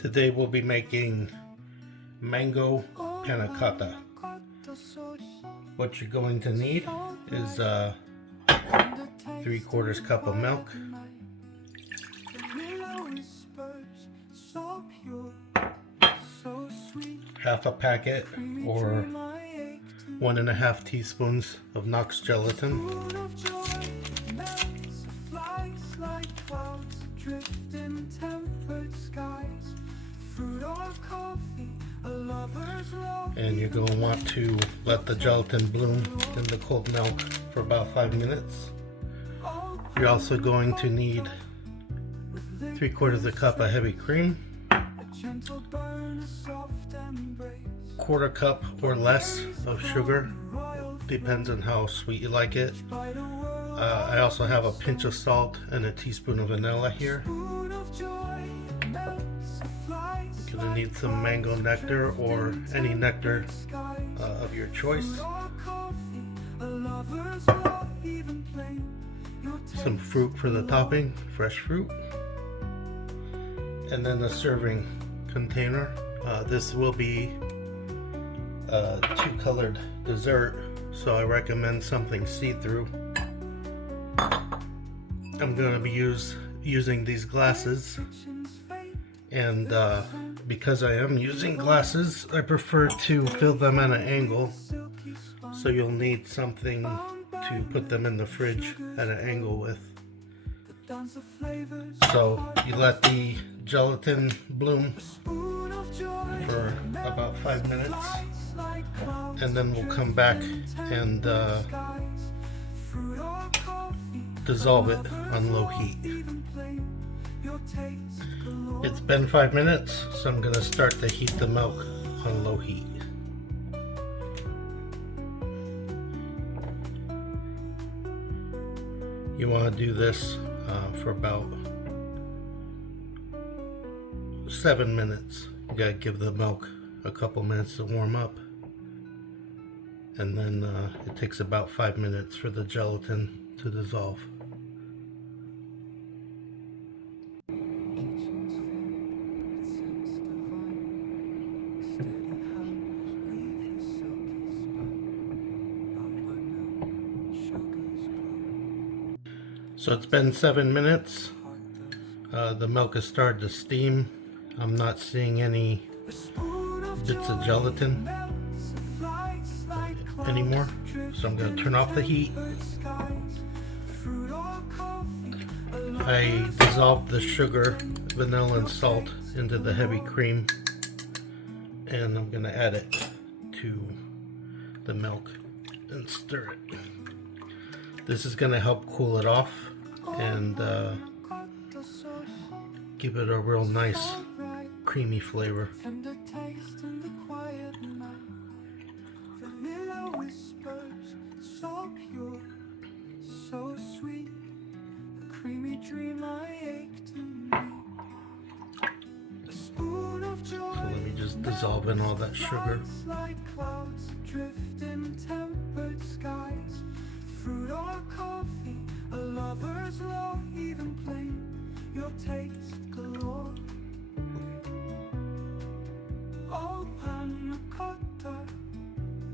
Today we'll be making mango panna cotta. What you're going to need is 3/4 cup of milk, half a packet or 1.5 teaspoons of Knox gelatin, and you're going to want to let the gelatin bloom in the cold milk for about 5 minutes. You're also going to need 3/4 cup of heavy cream, 1/4 cup or less of sugar, depends on how sweet you like it. I also have a pinch of salt and a teaspoon of vanilla here. You're going to need some mango nectar or any nectar of your choice. Some fruit for the topping, fresh fruit. And then a serving container. This will be a 2-colored dessert, so I recommend something see-through. I'm going to be using these glasses, and because I am using glasses, I prefer to fill them at an angle, so you'll need something to put them in the fridge at an angle with. So you let the gelatin bloom for about 5 minutes, and then we'll come back and dissolve it on low heat. It's been 5 minutes, so I'm going to start to heat the milk on low heat. You want to do this for about 7 minutes. You got to give the milk a couple minutes to warm up, and then it takes about 5 minutes for the gelatin to dissolve. So it's been 7 minutes. The milk has started to steam. I'm not seeing any bits of gelatin anymore, so I'm going to turn off the heat. I dissolved the sugar, vanilla, and salt into the heavy cream, and I'm going to add it to the milk and stir it. This is going to help cool it off and give it a real nice creamy flavor. So let me just dissolve in all that sugar. Fruit or coffee, a lover's law, even plain, your taste galore. Oh, Panna Cotta,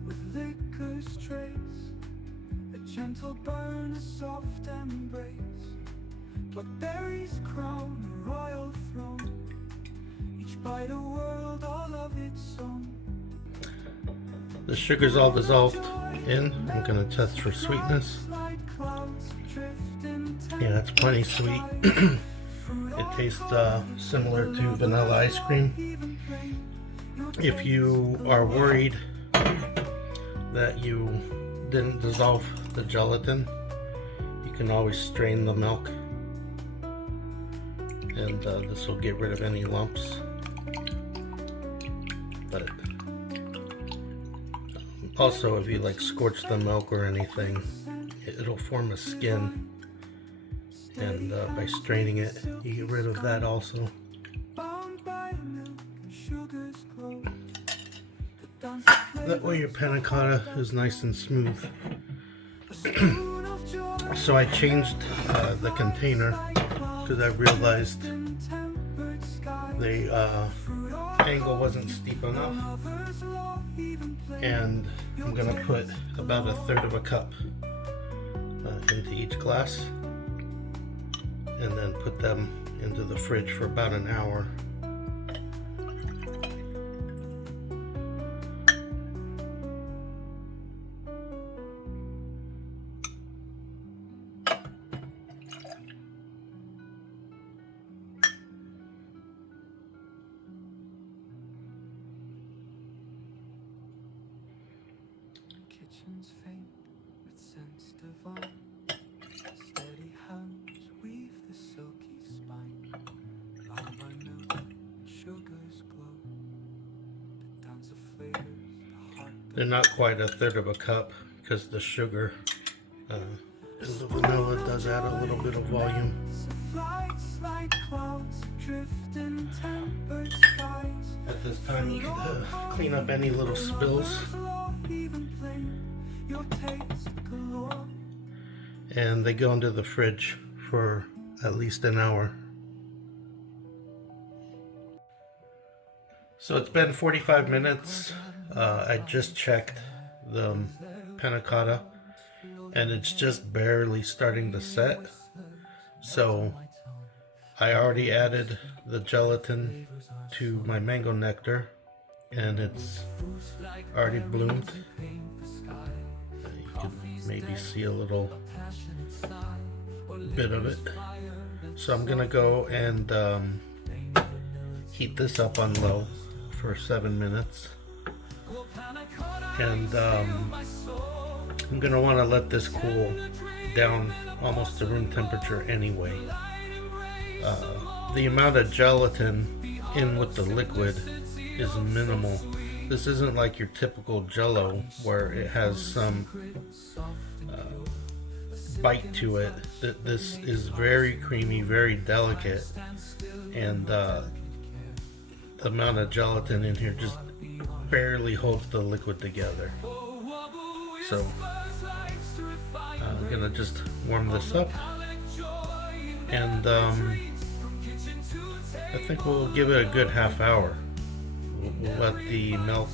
with liquor's trace, a gentle burn, a soft embrace, blackberries crown a royal throne, each bite a world all of its own. The sugar's all dissolved in. I'm going to test for sweetness. Yeah, it's plenty sweet. It tastes similar to vanilla ice cream. If you are worried that you didn't dissolve the gelatin, you can always strain the milk, and this will get rid of any lumps. But also, if you like scorch the milk or anything, it'll form a skin, and by straining it, you get rid of that also. That way your panna cotta is nice and smooth. So I changed the container because I realized the angle wasn't steep enough, and I'm gonna put about 1/3 of a cup into each glass, and then put them into the fridge for about an hour. Kitchen's faint with scents divine. Steady hands weave the silky spine. Light by milk and sugar's glow. The dance of flavors, the heart. They're not quite 1/3 of a cup because the sugar and the vanilla does add a little bit of volume. At this time, you can clean up any little spills. And they go into the fridge for at least an hour. So it's been 45 minutes. I just checked the Panna Cotta, and it's just barely starting to set. So I already added the gelatin to my mango nectar, and it's already bloomed. You can maybe see a little bit of it. So I'm gonna go and heat this up on low for 7 minutes, and I'm gonna want to let this cool down almost to room temperature anyway. The amount of gelatin in with the liquid is minimal. This isn't like your typical Jello where it has some bite to it. This is very creamy, very delicate, and the amount of gelatin in here just barely holds the liquid together. So I'm gonna just warm this up, and I think we'll give it a good half hour. We'll let the milk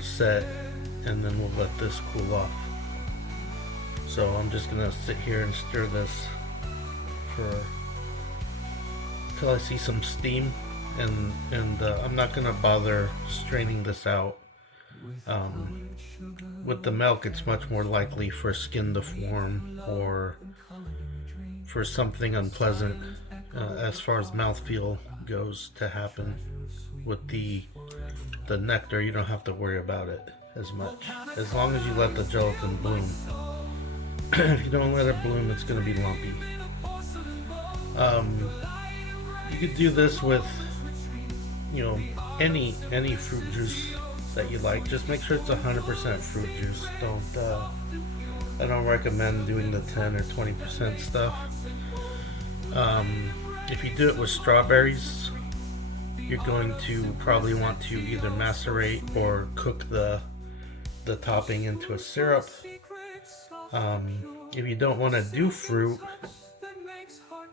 set, and then we'll let this cool off. So I'm just gonna sit here and stir this until I see some steam, and I'm not gonna bother straining this out. With the milk, it's much more likely for skin to form or for something unpleasant as far as mouthfeel goes to happen. With the nectar, you don't have to worry about it as much, as long as you let the gelatin bloom. If you don't let it bloom, it's going to be lumpy. You could do this with, any fruit juice that you like. Just make sure it's 100% fruit juice. I don't recommend doing the 10 or 20% stuff. If you do it with strawberries, you're going to probably want to either macerate or cook the topping into a syrup. If you don't want to do fruit,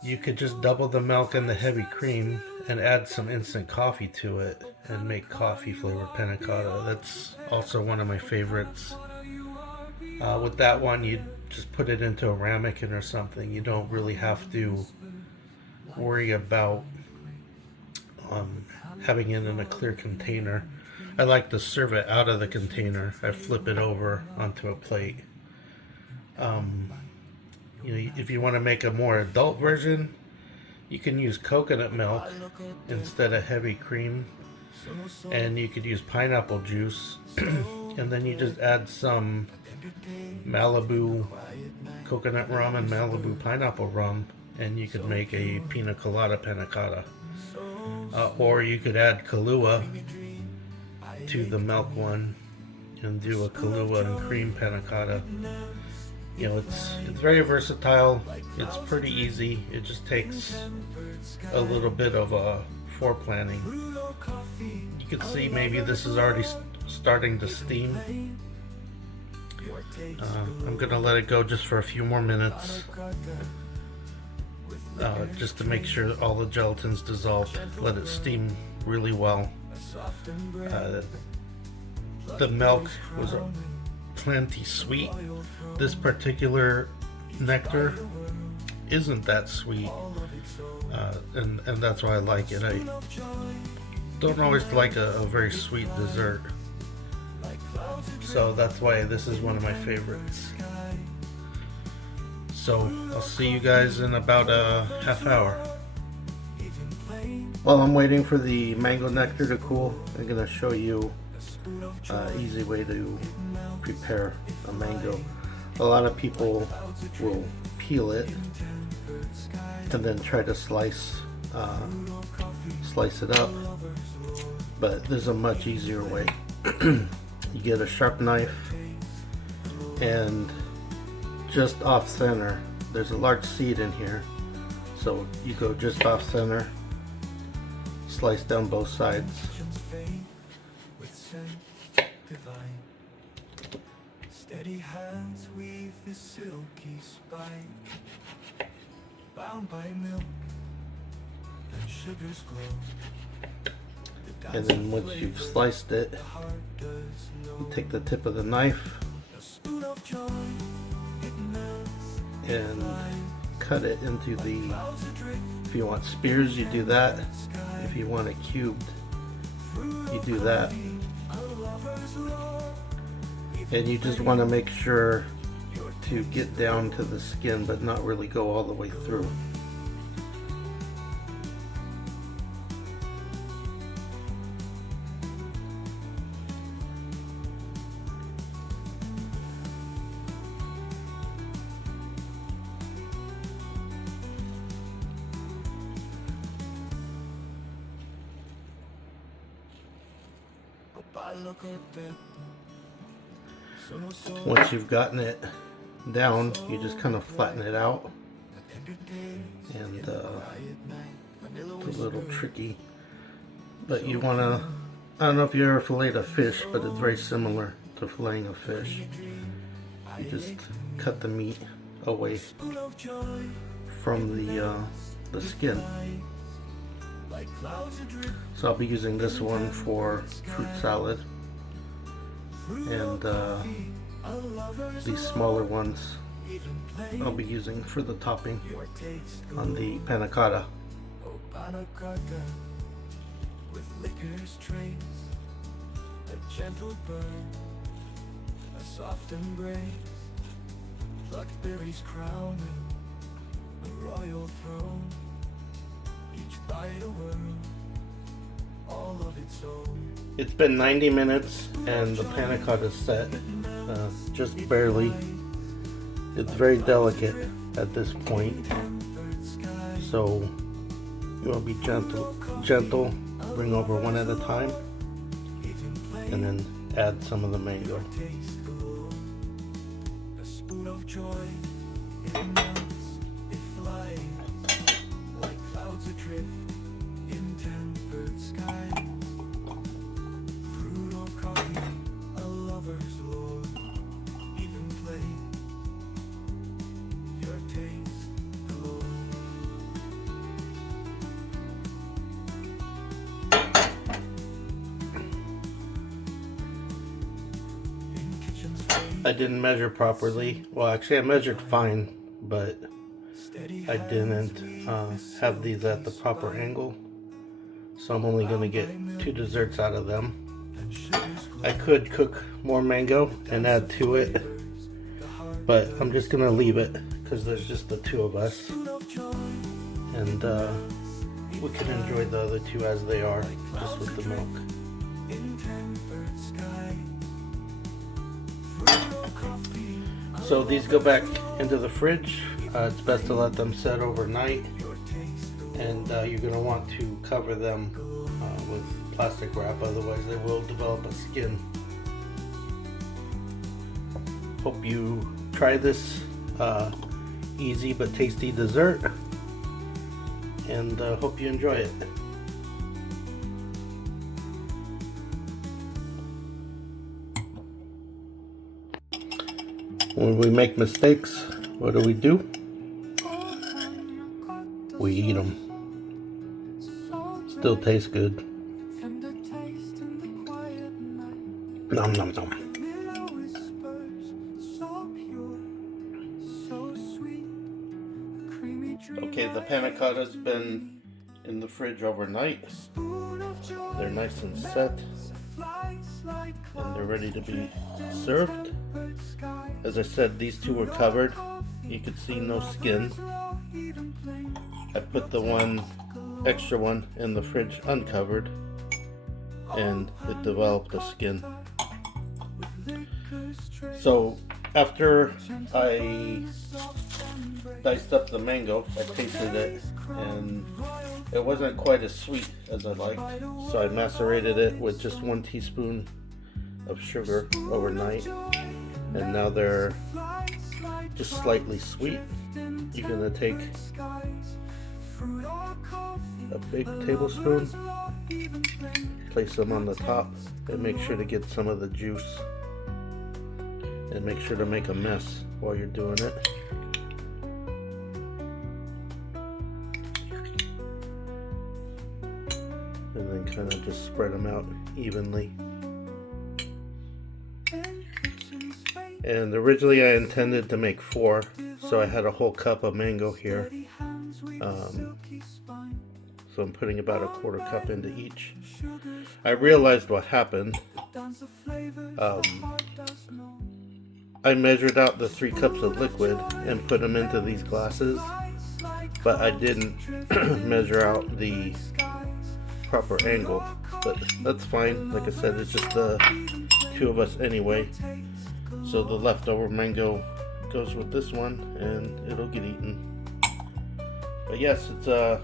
you could just double the milk and the heavy cream and add some instant coffee to it and make coffee flavored panna cotta. That's also one of my favorites. With that one, you just put it into a ramekin or something. You don't really have to worry about having it in a clear container. I like to serve it out of the container. I flip it over onto a plate. If you want to make a more adult version, you can use coconut milk instead of heavy cream, and you could use pineapple juice, and then you just add some Malibu coconut rum and Malibu pineapple rum, and you could make a pina colada panna cotta. Or you could add Kahlua to the milk one and do a Kahlua and cream panna cotta. It's very versatile. It's pretty easy. It just takes a little bit of foreplanning. You can see maybe this is already starting to steam. I'm gonna let it go just for a few more minutes. just to make sure all the gelatin's dissolved. Let it steam really well. The milk was plenty sweet. This particular nectar isn't that sweet, and that's why I like it. I don't always like a very sweet dessert, so that's why this is one of my favorites. So I'll see you guys in about a half hour. While I'm waiting for the mango nectar to cool, I'm going to show you an easy way to prepare a mango. A lot of people will peel it and then try to slice it up, but there's a much easier way. You get a sharp knife, and just off center, there's a large seed in here, so you go just off center, slice down both sides. Steady hands weave the silky spine, bound by milk and sugar's glow. And then once you've sliced it, you take the tip of the knife and cut it into the, if you want spears, you do that. If you want it cubed, you do that. And you just want to make sure to get down to the skin, but not really go all the way through. Once you've gotten it down, you just kind of flatten it out, and it's a little tricky, but you want to, I don't know if you ever filleted a fish, but it's very similar to filleting a fish. You just cut the meat away from the skin. So I'll be using this one for fruit salad, and these smaller ones I'll be using for the topping on the Panna Cotta. Panna Cotta with liquor's trace, a gentle burn, a soft embrace, plucked berries crowning a royal throne. Each bite a world, all of its own. It's been 90 minutes and the Panna Cotta is set, just barely. It's very delicate at this point, so you want to be gentle, bring over one at a time, and then add some of the mango. A spoon of joy, it melts, it flies, like clouds adrift in tempered skies. Fruit or coffee, a lover's lord, even play, your taste alone. I didn't measure properly. Well, actually I measured fine, but I didn't have these at the proper angle. So I'm only going to get 2 desserts out of them. I could cook more mango and add to it, but I'm just going to leave it because there's just the 2 of us. And we can enjoy the other 2 as they are, just with the milk. So these go back into the fridge. It's best to let them set overnight, and you're going to want to cover them with plastic wrap, otherwise they will develop a skin. Hope you try this easy but tasty dessert, and hope you enjoy it. When we make mistakes, what do? we eat them. Still tastes good. Nom nom nom. Okay, the panna cotta's been in the fridge overnight. They're nice and set, and they're ready to be served. As I said, these two were covered. You could see no skin. I put the extra one in the fridge uncovered, and it developed a skin. So after I diced up the mango, I tasted it, and it wasn't quite as sweet as I liked. So I macerated it with just 1 teaspoon of sugar overnight, and now they're just slightly sweet. You're gonna take a big tablespoon, place them on the top, and make sure to get some of the juice, and make sure to make a mess while you're doing it. And then kind of just spread them out evenly. And originally I intended to make 4, so I had a whole cup of mango here. So I'm putting about a 1/4 cup into each. I realized what happened. I measured out the 3 cups of liquid and put them into these glasses, but I didn't measure out the proper angle. But that's fine. Like I said, it's just the 2 of us anyway. So the leftover mango goes with this one, and it'll get eaten. But yes, it's a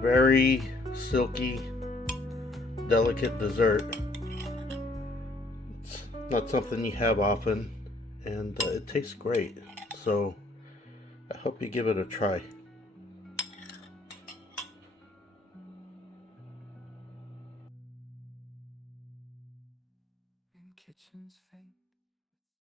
very silky, delicate dessert. It's not something you have often, and it tastes great. So I hope you give it a try. Kitchens fade.